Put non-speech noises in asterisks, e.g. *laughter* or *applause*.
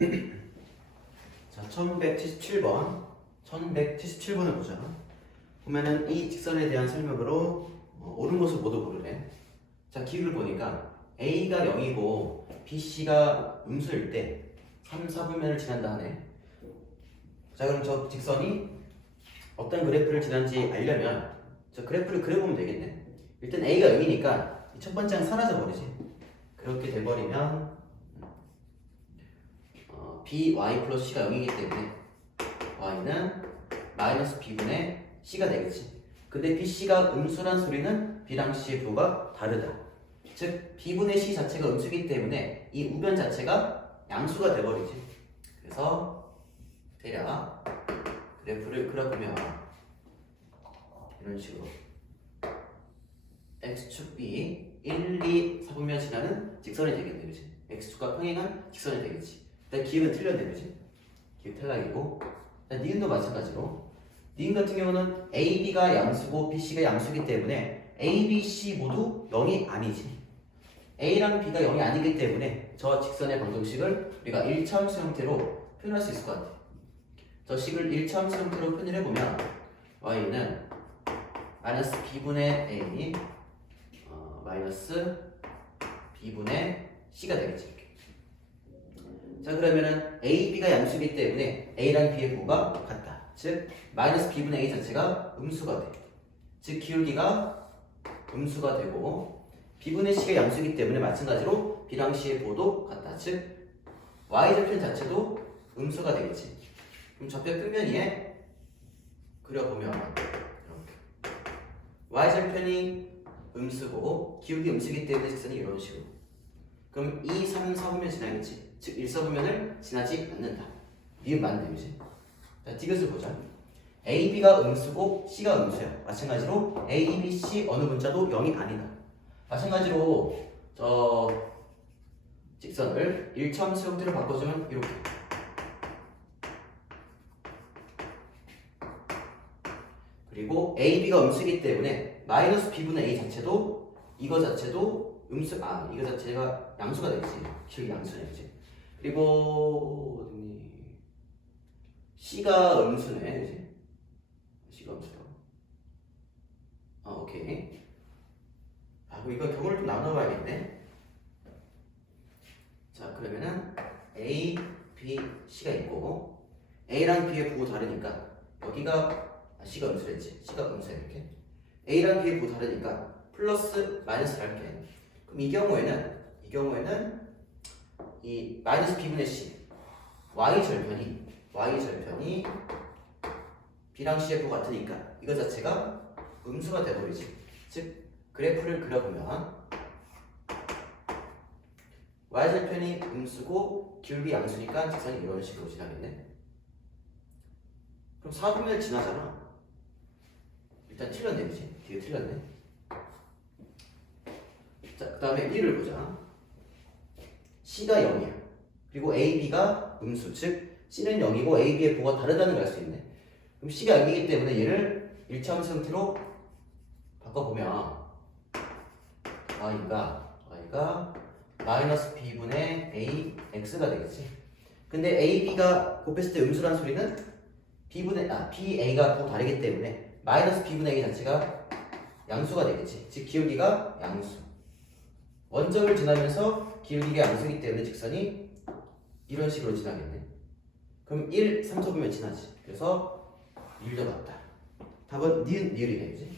*clears throat* 자, 1177번. 1177번을 보자. 보면은 이 직선에 대한 설명으로 어, 옳은 것을 모두 고르래. 자, 기울을 보니까 A가 0이고 BC가 음수일 때 3, 4분면을 지난다 하네. 자, 그럼 저 직선이 어떤 그래프를 지난지 알려면 저 그래프를 그려보면 되겠네. 일단 A가 0이니까 첫 번째는 사라져 버리지. 그렇게 돼버리면 어, by 플러스 c가 0이기 때문에 y는 마이너스 b분의 c가 되겠지. 근데 bc가 음수란 소리는 b랑 c의 부호가 다르다. 즉 b분의 c 자체가 음수이기 때문에 이 우변 자체가 양수가 돼버리지. 그래서 대략 그래프를 그려보면 이런 식으로 x축 b 1, 2, 4분면 지나는 직선이 되겠네, 그지? x축과 평행한 직선이 되겠지. 일단 기억은 틀렸네, 그지? 기억 탈락이고. 니은도 마찬가지로. 니은 같은 경우는 a, b가 양수고 b, c가 양수이기 때문에 a, b, c 모두 0이 아니지. a랑 b가 0이 아니기 때문에 저 직선의 방정식을 우리가 1차함수 형태로 표현할 수 있을 것 같아. 저 식을 1차함수 형태로 표현을 해보면 y는 마이너스 b분의 a 어, 마이너스 b분의 c가 되겠지 이렇게. 자 그러면은 a, b가 양수이기 때문에 a랑 b의 부호가 같다. 즉 마이너스 b분의 a 자체가 음수가 돼. 즉 기울기가 음수가 되고 b분의 c가 양수이기 때문에 마찬가지로 b랑 c의 부호도 같다. 즉 y절편 자체도 음수가 되겠지. 그럼 좌표 끝면 위에 그려보면 이렇게 y절편이 음수고 기울기 음수이기 때문에 직선이 이런 식으로 그럼 2, 3, 4분면 지나겠지? 즉 1, 4분면을 지나지 않는다. 니은 맞네 그지? 자 디귿을 보자. A, B가 음수고 C가 음수야. 마찬가지로 A, B, C 어느 문자도 0이 아니다. 마찬가지로 저 직선을 1차함수 형태로 바꿔주면 이렇게. 그리고 A, B가 음수이기 때문에 마이너스 B분의 A 자체도 이거 자체도 음수 아 이거 자체가 양수가 되겠지 기억이 양수네 그지 그리고 어딨니? C가 음수네 그지 C가 음수다. 아 오케이. 아 그럼 이거 경우를 좀 나눠봐야겠네. 자 그러면은 A, B, C가 있고 A랑 B의 부호 다르니까 여기가 아, C가 음수랬지. C가 음수야 이렇게. A랑 B의 부호 다르니까 플러스 마이너스 할게. 그럼 이 경우에는 이 경우에는 이 마이너스 B분의 C Y 절편이 Y 절편이 B랑 부호 같으니까 이거 자체가 음수가 돼버리지. 즉 그래프를 그려보면 Y 절편이 음수고 기울기 양수니까 직선이 이런 식으로 지나겠네. 그럼 4분면을 지나잖아. 일단 틀렸네, 그지? 뒤에 틀렸네. 자, 그 다음에 1을 보자. C가 0이야. 그리고 A, B가 음수, 즉 C는 0이고 A, B의 부호가 다르다는 걸 알 수 있네. 그럼 C가 0이기 때문에 얘를 1차함수 형태로 바꿔보면 Y가 Y가 마이너스 B분의 A, X가 되겠지. 근데 A, B가 곱했을 때 음수란 소리는 B분의 아 BA가 부호 다르기 때문에 마이너스 B분의 A 자체가 양수가 되겠지. 즉 기울기가 양수. 원점을 지나면서 기울기가 양수이기 때문에 직선이 이런 식으로 지나겠네. 그럼 1, 3초 보면 지나지. 그래서 1도 맞다. 답은 니은, 니을이네, 그지?